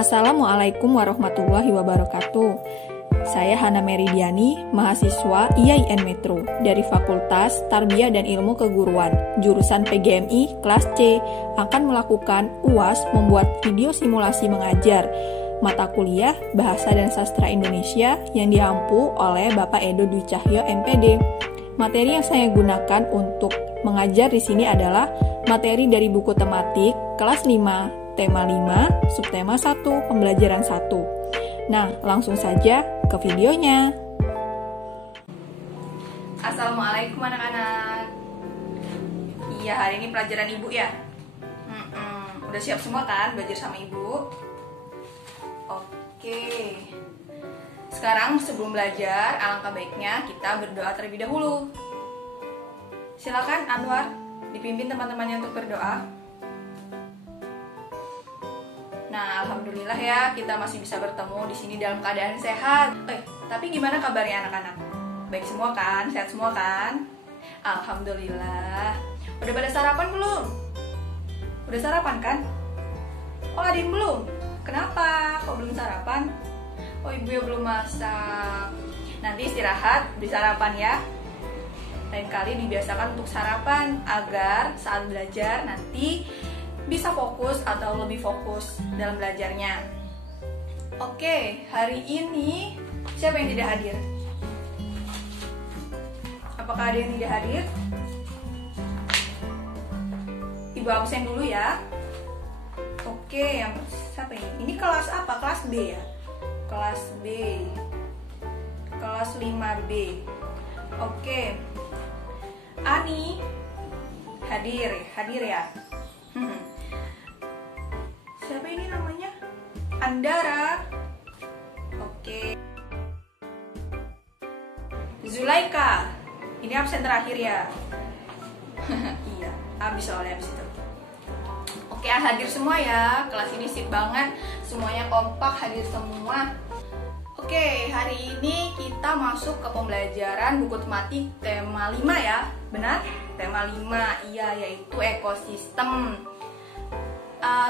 Assalamualaikum warahmatullahi wabarakatuh. Saya Hana Meridiani, mahasiswa IAIN Metro dari Fakultas Tarbiyah dan Ilmu Keguruan, jurusan PGMI kelas C, akan melakukan UAS membuat video simulasi mengajar mata kuliah Bahasa dan Sastra Indonesia yang diampu oleh Bapak Edo Dwi Cahyo MPD. Materi yang saya gunakan untuk mengajar di sini adalah materi dari buku tematik kelas 5, tema 5, subtema 1, pembelajaran 1. Nah, langsung saja ke videonya. Assalamualaikum anak-anak. Iya, hari ini pelajaran ibu ya. Udah siap semua kan belajar sama ibu? Oke. Sekarang sebelum belajar, alangkah baiknya kita berdoa terlebih dahulu. Silakan Anwar, dipimpin teman-temannya untuk berdoa. Nah, alhamdulillah ya, kita masih bisa bertemu di sini dalam keadaan sehat. Tapi gimana kabarnya anak-anak? Baik semua kan? Sehat semua kan? Alhamdulillah. Udah pada sarapan belum? Udah sarapan kan? Oh, ada yang belum? Kenapa? Kok belum sarapan? Oh, ibu ya belum masak. Nanti istirahat, beli sarapan ya. Lain kali dibiasakan untuk sarapan agar saat belajar nanti bisa fokus atau lebih fokus dalam belajarnya. Oke, hari ini siapa yang tidak hadir? Apakah ada yang tidak hadir? Ibu absen dulu ya. Oke, yang siapa ini? Ini kelas apa? Kelas B ya? Kelas B. Kelas 5B. Oke. Ani hadir ya? Siapa ini namanya? Andara. Oke. Zulaika. Ini absen terakhir ya? Iya, habis soalnya habis itu. Oke, hadir semua ya. Kelas ini sip banget. Semuanya kompak, hadir semua. Oke, hari ini kita masuk ke pembelajaran buku tematik tema 5 ya. Benar? Tema 5, iya, yaitu ekosistem.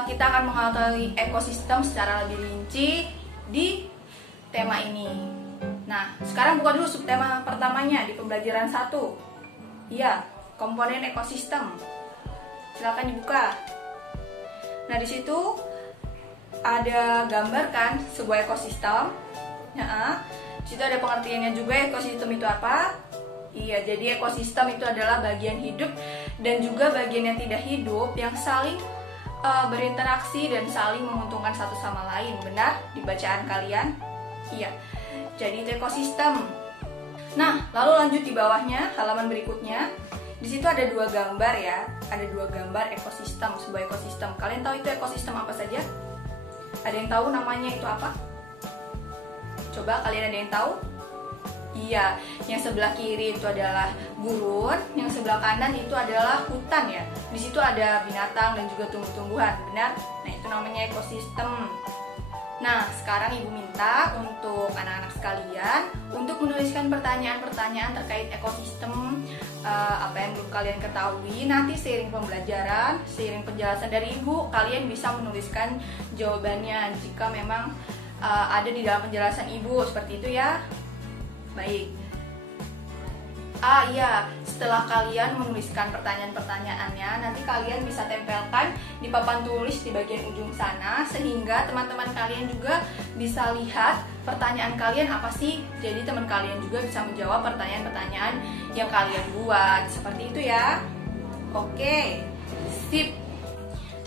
Kita akan mengetahui ekosistem secara lebih rinci di tema ini. Nah, sekarang buka dulu subtema pertamanya di pembelajaran 1. Iya, komponen ekosistem. Silakan dibuka. Nah, di situ ada gambar kan sebuah ekosistem. Nah, di situ ada pengertiannya juga ekosistem itu apa? Iya, jadi ekosistem itu adalah bagian hidup dan juga bagian yang tidak hidup yang saling berinteraksi dan saling menguntungkan satu sama lain. Benar di bacaan kalian? Iya. Jadi itu ekosistem. Nah, lalu lanjut di bawahnya, halaman berikutnya. Di situ ada dua gambar ya. Ada dua gambar ekosistem, sebuah ekosistem. Kalian tahu itu ekosistem apa saja? Ada yang tahu namanya itu apa? Coba kalian ada yang tahu? Iya, yang sebelah kiri itu adalah gurun, yang sebelah kanan itu adalah hutan ya. Di situ ada binatang dan juga tumbuh-tumbuhan, benar? Nah, itu namanya ekosistem. Nah, sekarang ibu minta untuk anak-anak sekalian untuk menuliskan pertanyaan-pertanyaan terkait ekosistem, apa yang belum kalian ketahui. Nanti seiring pembelajaran, seiring penjelasan dari ibu, kalian bisa menuliskan jawabannya jika memang ada di dalam penjelasan ibu, seperti itu ya. Baik. Iya, setelah kalian menuliskan pertanyaan-pertanyaannya, nanti kalian bisa tempelkan di papan tulis di bagian ujung sana, sehingga teman-teman kalian juga bisa lihat pertanyaan kalian apa sih. Jadi teman kalian juga bisa menjawab pertanyaan-pertanyaan yang kalian buat. Seperti itu ya. Oke, sip.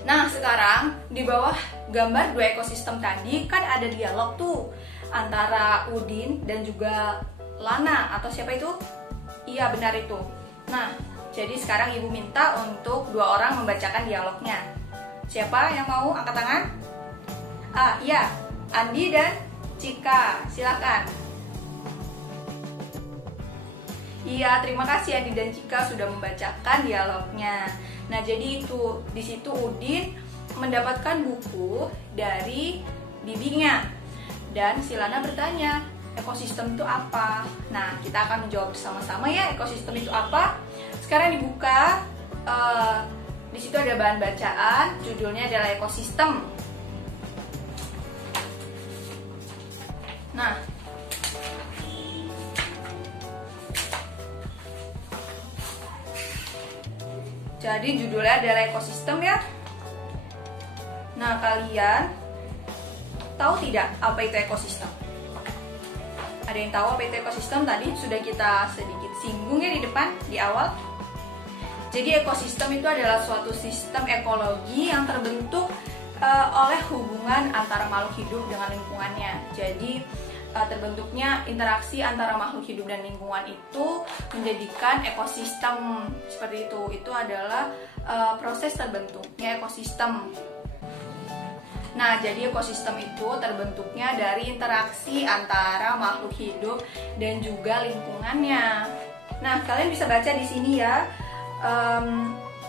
Nah, sekarang di bawah gambar dua ekosistem tadi kan ada dialog tuh antara Udin dan juga Lana, atau siapa itu? Iya, benar itu. Nah, jadi sekarang ibu minta untuk dua orang membacakan dialognya. Siapa yang mau angkat tangan? Iya, Andi dan Cika, silakan. Iya, terima kasih Andi dan Cika sudah membacakan dialognya. Nah, jadi itu di situ Udin mendapatkan buku dari bibinya dan si Lana bertanya, ekosistem itu apa? Nah, kita akan menjawab bersama-sama ya, ekosistem itu apa. Sekarang dibuka, di situ ada bahan bacaan, judulnya adalah ekosistem. Nah, jadi judulnya adalah ekosistem ya. Nah, kalian tahu tidak apa itu ekosistem? Ada yang tahu apa itu ekosistem? Tadi sudah kita sedikit singgung ya di depan, di awal. Jadi ekosistem itu adalah suatu sistem ekologi yang terbentuk oleh hubungan antara makhluk hidup dengan lingkungannya. Jadi terbentuknya interaksi antara makhluk hidup dan lingkungan itu menjadikan ekosistem seperti itu. Itu adalah proses terbentuknya ekosistem. Nah, jadi ekosistem itu terbentuknya dari interaksi antara makhluk hidup dan juga lingkungannya. Nah, kalian bisa baca di sini ya.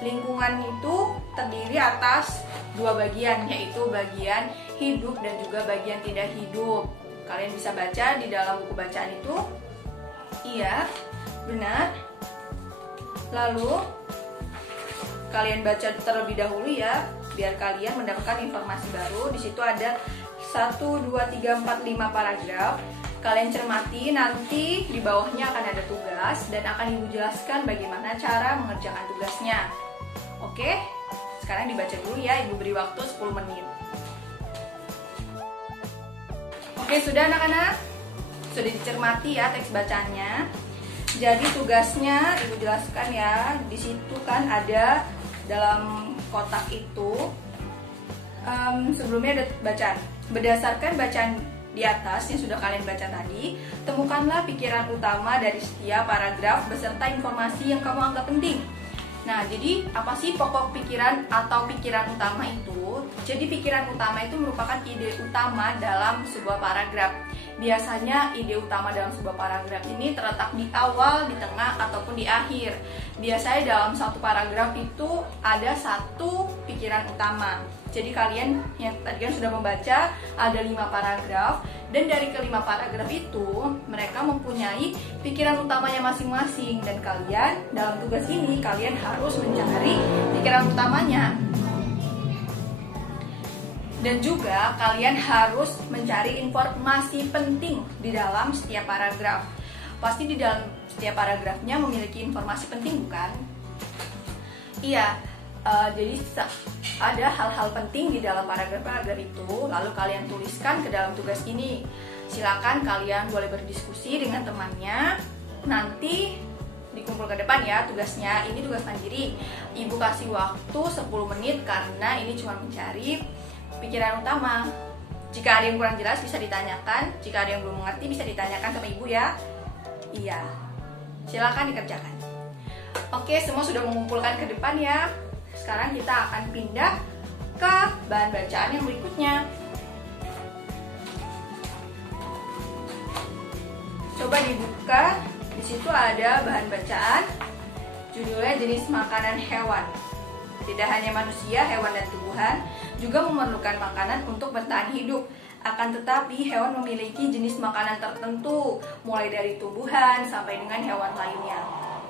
Lingkungan itu terdiri atas dua bagian, yaitu bagian hidup dan juga bagian tidak hidup. Kalian bisa baca di dalam buku bacaan itu. Iya, benar. Lalu kalian baca terlebih dahulu ya, biar kalian mendapatkan informasi baru. Di situ ada 1, 2, 3, 4, 5 paragraf. Kalian cermati, nanti di bawahnya akan ada tugas dan akan Ibu jelaskan bagaimana cara mengerjakan tugasnya. Oke, sekarang dibaca dulu ya, Ibu beri waktu 10 menit. Oke, sudah anak-anak? Sudah dicermati ya teks bacanya. Jadi tugasnya Ibu jelaskan ya. Di situ kan ada dalam kotak itu sebelumnya ada bacaan. Berdasarkan bacaan di atas yang sudah kalian baca tadi, temukanlah pikiran utama dari setiap paragraf beserta informasi yang kamu anggap penting. Nah, jadi apa sih pokok pikiran atau pikiran utama itu? Jadi pikiran utama itu merupakan ide utama dalam sebuah paragraf. Biasanya ide utama dalam sebuah paragraf ini terletak di awal, di tengah, ataupun di akhir. Biasanya dalam satu paragraf itu ada satu pikiran utama. Jadi kalian yang tadi kan sudah membaca ada 5 paragraf, dan dari kelima paragraf itu mereka mempunyai pikiran utamanya masing-masing, dan kalian dalam tugas ini kalian harus mencari pikiran utamanya. Dan juga kalian harus mencari informasi penting di dalam setiap paragraf. Pasti di dalam setiap paragrafnya memiliki informasi penting, bukan? Iya, jadi ada hal-hal penting di dalam paragraf-paragraf itu, lalu kalian tuliskan ke dalam tugas ini. Silakan kalian boleh berdiskusi dengan temannya, nanti dikumpul ke depan ya tugasnya. Ini tugas mandiri. Ibu kasih waktu 10 menit karena ini cuma mencari pikiran utama. Jika ada yang kurang jelas bisa ditanyakan, jika ada yang belum mengerti bisa ditanyakan sama ibu ya. Iya, silakan dikerjakan. Oke, semua sudah mengumpulkan ke depan ya. Sekarang kita akan pindah ke bahan bacaan yang berikutnya. Coba dibuka, di situ ada bahan bacaan, judulnya jenis makanan hewan. Tidak hanya manusia, hewan dan tumbuhan juga memerlukan makanan untuk bertahan hidup. Akan tetapi hewan memiliki jenis makanan tertentu, mulai dari tumbuhan sampai dengan hewan lainnya.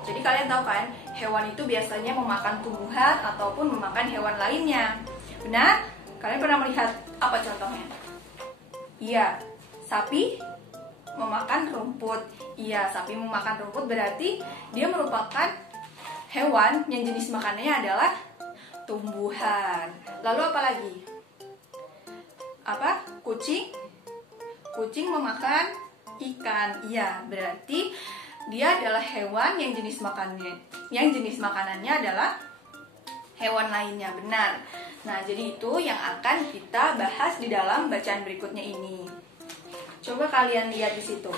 Jadi kalian tahu kan, hewan itu biasanya memakan tumbuhan ataupun memakan hewan lainnya. Benar? Kalian pernah melihat apa contohnya? Iya, sapi memakan rumput. Iya, sapi memakan rumput berarti dia merupakan hewan yang jenis makanannya adalah tumbuhan. Lalu apa lagi? Apa? Kucing? Kucing memakan ikan. Iya, berarti dia adalah hewan yang jenis makanannya adalah hewan lainnya. Benar. Nah, jadi itu yang akan kita bahas di dalam bacaan berikutnya ini. Coba kalian lihat di situ.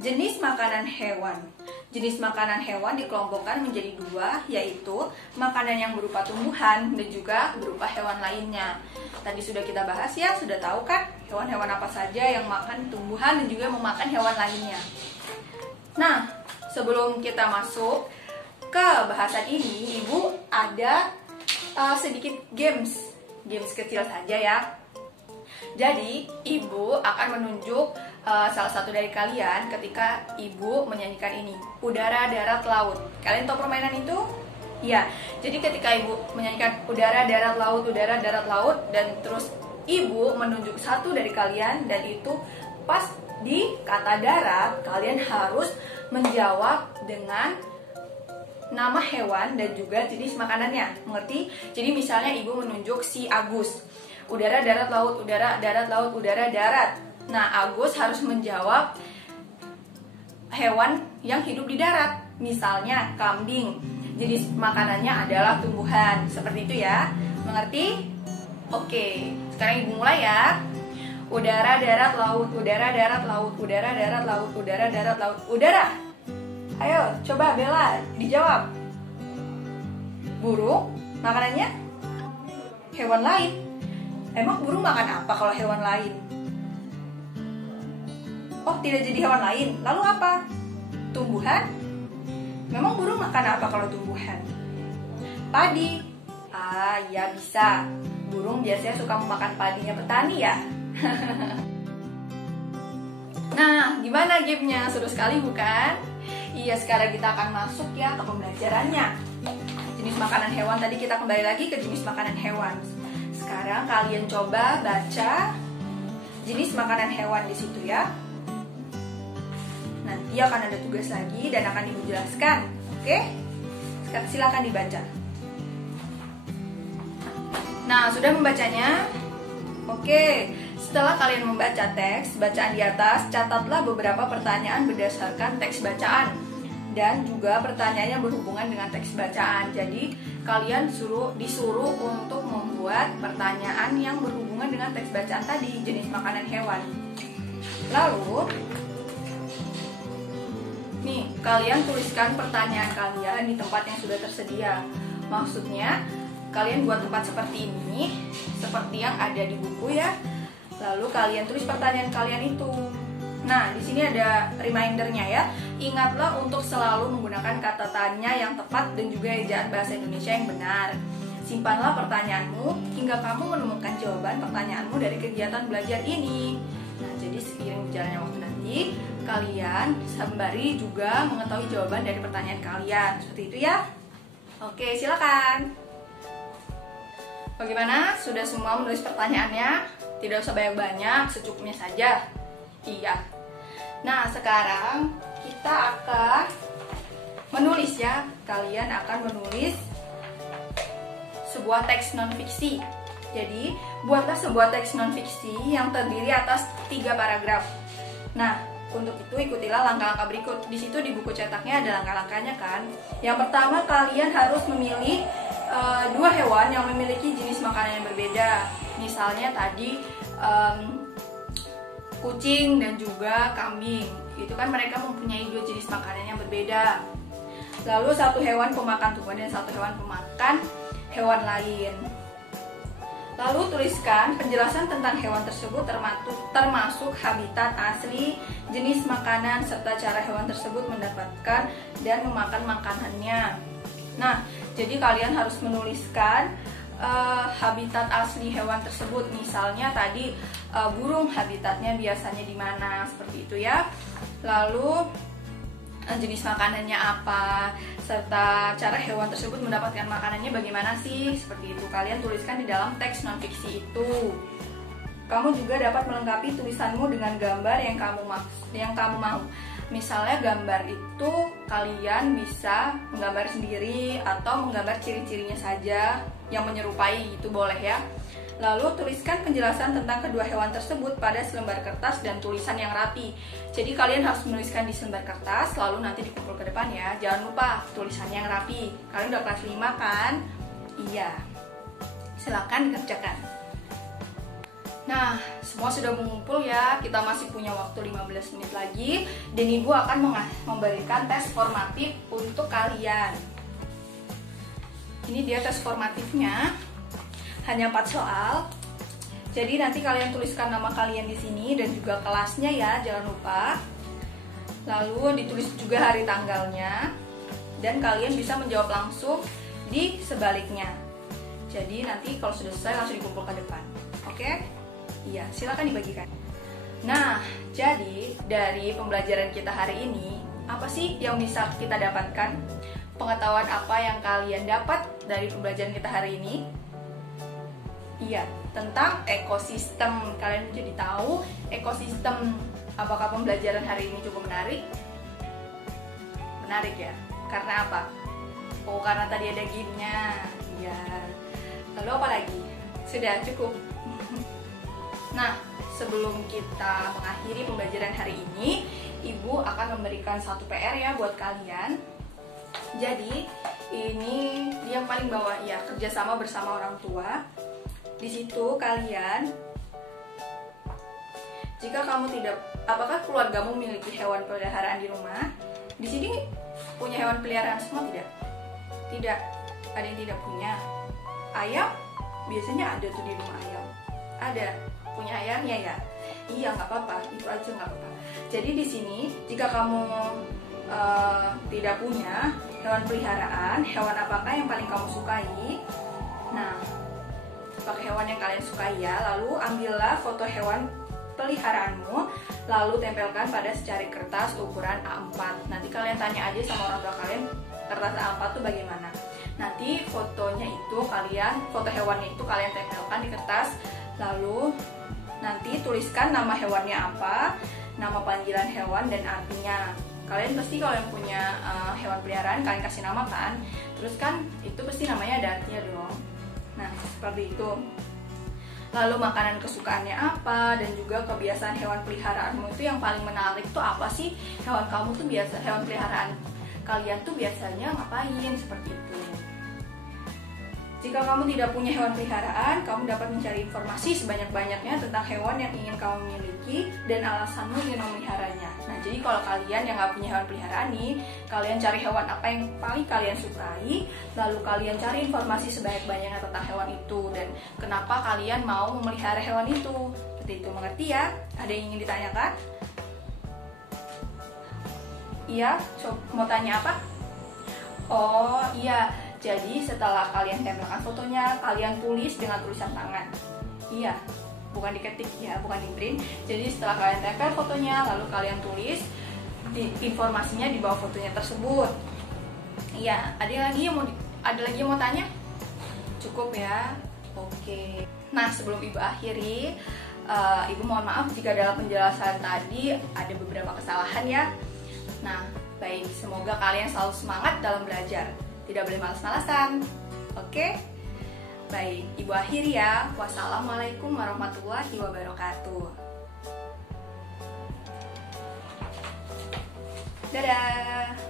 Jenis makanan hewan. Jenis makanan hewan dikelompokkan menjadi 2, yaitu makanan yang berupa tumbuhan dan juga berupa hewan lainnya. Tadi sudah kita bahas ya, sudah tahu kan hewan-hewan apa saja yang makan tumbuhan dan juga memakan hewan lainnya. Nah, sebelum kita masuk ke bahasan ini, Ibu ada sedikit games kecil saja ya. Jadi, Ibu akan menunjuk salah satu dari kalian ketika Ibu menyanyikan ini, udara, darat, laut. Kalian tahu permainan itu? Ya, jadi ketika Ibu menyanyikan udara, darat, laut, dan terus Ibu menunjuk satu dari kalian dan itu pas di kata darat, kalian harus menjawab dengan nama hewan dan juga jenis makanannya. Mengerti? Jadi misalnya ibu menunjuk si Agus. Udara, darat, laut, udara, darat, laut, udara, darat. Nah, Agus harus menjawab hewan yang hidup di darat. Misalnya kambing. Jenis makanannya adalah tumbuhan. Seperti itu ya. Mengerti? Oke. Sekarang ibu mulai ya. Udara, darat, laut, udara, darat, laut, udara, darat, laut, udara, darat, laut, udara. Ayo, coba Bella, dijawab. Burung, makanannya? Hewan lain. Emang burung makan apa kalau hewan lain? Oh, tidak jadi hewan lain. Lalu apa? Tumbuhan? Memang burung makan apa kalau tumbuhan? Padi. Ah, ya bisa. Burung biasanya suka memakan padinya petani ya. Nah, gimana gamenya? Seru sekali bukan? Iya, sekarang kita akan masuk ya ke pembelajarannya. Jenis makanan hewan, tadi kita kembali lagi ke jenis makanan hewan. Sekarang kalian coba baca jenis makanan hewan di situ ya. Nanti akan ada tugas lagi dan akan ibu jelaskan. Oke? Sekarang silakan dibaca. Nah, sudah membacanya? Oke, setelah kalian membaca teks bacaan di atas, catatlah beberapa pertanyaan berdasarkan teks bacaan dan juga pertanyaan yang berhubungan dengan teks bacaan. Jadi, kalian disuruh untuk membuat pertanyaan yang berhubungan dengan teks bacaan tadi, jenis makanan hewan. Lalu, nih, kalian tuliskan pertanyaan kalian di tempat yang sudah tersedia. Maksudnya, kalian buat tempat seperti ini, seperti yang ada di buku ya. Lalu kalian tulis pertanyaan kalian itu. Nah, di sini ada remindernya ya. Ingatlah untuk selalu menggunakan kata tanya yang tepat dan juga ejaan bahasa Indonesia yang benar. Simpanlah pertanyaanmu hingga kamu menemukan jawaban pertanyaanmu dari kegiatan belajar ini. Nah, jadi seiring berjalannya waktu nanti, kalian sembari juga mengetahui jawaban dari pertanyaan kalian. Seperti itu ya. Oke, silakan. Bagaimana? Sudah semua menulis pertanyaannya? Tidak usah banyak-banyak, secukupnya saja. Iya. Nah, sekarang kita akan menulis ya. Kalian akan menulis sebuah teks non-fiksi. Jadi, buatlah sebuah teks non-fiksi yang terdiri atas 3 paragraf. Nah, untuk itu ikutilah langkah-langkah berikut. Di situ di buku cetaknya ada langkah-langkahnya kan. Yang pertama, kalian harus memilih 2 hewan yang memiliki jenis makanan yang berbeda. Misalnya tadi kucing dan juga kambing. Itu kan mereka mempunyai 2 jenis makanan yang berbeda. Lalu 1 hewan pemakan tumbuhan dan 1 hewan pemakan hewan lain. Lalu tuliskan penjelasan tentang hewan tersebut termasuk habitat asli, jenis makanan, serta cara hewan tersebut mendapatkan dan memakan makanannya. Nah, jadi kalian harus menuliskan habitat asli hewan tersebut. Misalnya tadi burung habitatnya biasanya di mana, seperti itu ya. Lalu jenis makanannya apa, serta cara hewan tersebut mendapatkan makanannya bagaimana sih, seperti itu. Kalian tuliskan di dalam teks non-fiksi itu. Kamu juga dapat melengkapi tulisanmu dengan gambar yang kamu mau. Misalnya gambar itu kalian bisa menggambar sendiri atau menggambar ciri-cirinya saja yang menyerupai, itu boleh ya. Lalu tuliskan penjelasan tentang kedua hewan tersebut pada selembar kertas dan tulisan yang rapi. Jadi kalian harus menuliskan di selembar kertas, lalu nanti dikumpul ke depan ya. Jangan lupa tulisannya yang rapi. Kalian udah kelas 5 kan? Iya. Silakan dikerjakan. Nah, semua sudah mengumpul ya. Kita masih punya waktu 15 menit lagi dan Ibu akan memberikan tes formatif untuk kalian. Ini dia tes formatifnya. Hanya 4 soal. Jadi nanti kalian tuliskan nama kalian di sini dan juga kelasnya ya, jangan lupa. Lalu ditulis juga hari tanggalnya dan kalian bisa menjawab langsung di sebaliknya. Jadi nanti kalau sudah selesai langsung dikumpul ke depan. Oke? Iya, silakan dibagikan. Nah, jadi dari pembelajaran kita hari ini, apa sih yang bisa kita dapatkan? Pengetahuan apa yang kalian dapat dari pembelajaran kita hari ini? Iya, tentang ekosistem. Kalian jadi tahu ekosistem Apakah pembelajaran hari ini cukup menarik? Menarik ya? Karena apa? Oh, karena tadi ada game-nya. Ya. Lalu apa lagi? Sudah cukup. Nah, sebelum kita mengakhiri pembelajaran hari ini, Ibu akan memberikan satu PR ya buat kalian. Jadi, ini yang paling bawah ya, kerjasama bersama orang tua. Di situ kalian, jika kamu tidak, apakah keluargamu memiliki hewan peliharaan di rumah? Di sini punya hewan peliharaan semua tidak? Tidak. Ada yang tidak punya. Ayam biasanya ada tuh di rumah ayam. Ada. Punya ayamnya ya? Iya, nggak apa-apa. Itu aja nggak apa-apa. Jadi di sini jika kamu tidak punya hewan peliharaan, hewan apakah yang paling kamu sukai? Nah, pakai hewan yang kalian sukai ya. Lalu ambillah foto hewan peliharaanmu, lalu tempelkan pada secari kertas ukuran A4. Nanti kalian tanya aja sama orang tua kalian, kertas A4 tuh bagaimana. Nanti fotonya itu foto hewannya itu kalian tempelkan di kertas, lalu nanti tuliskan nama hewannya apa, nama panggilan hewan dan artinya. Kalian pasti kalau yang punya hewan peliharaan kalian kasih nama kan, terus kan itu pasti namanya ada artinya dong. Nah, seperti itu. Lalu makanan kesukaannya apa, dan juga kebiasaan hewan peliharaanmu itu yang paling menarik tuh apa sih? Hewan kamu tuh hewan peliharaan kalian tuh biasanya ngapain, seperti itu. Jika kamu tidak punya hewan peliharaan, kamu dapat mencari informasi sebanyak-banyaknya tentang hewan yang ingin kamu miliki dan alasanmu ingin memeliharanya. Nah, jadi kalau kalian yang nggak punya hewan peliharaan nih, kalian cari hewan apa yang paling kalian sukai, lalu kalian cari informasi sebanyak-banyaknya tentang hewan itu dan kenapa kalian mau memelihara hewan itu. Seperti itu, mengerti ya? Ada yang ingin ditanyakan? Iya, mau tanya apa? Oh iya, jadi setelah kalian tempelkan fotonya, kalian tulis dengan tulisan tangan. Iya, bukan diketik ya, bukan di print. Jadi setelah kalian tempel fotonya, lalu kalian tulis informasinya di bawah fotonya tersebut. Iya, ada lagi yang mau tanya? Cukup ya. Oke. Nah, sebelum Ibu akhiri, Ibu mohon maaf jika dalam penjelasan tadi ada beberapa kesalahan ya. Nah, baik, semoga kalian selalu semangat dalam belajar. Tidak boleh malas-malasan. Oke? Baik, Ibu akhiri ya. Wassalamualaikum warahmatullahi wabarakatuh. Dadah.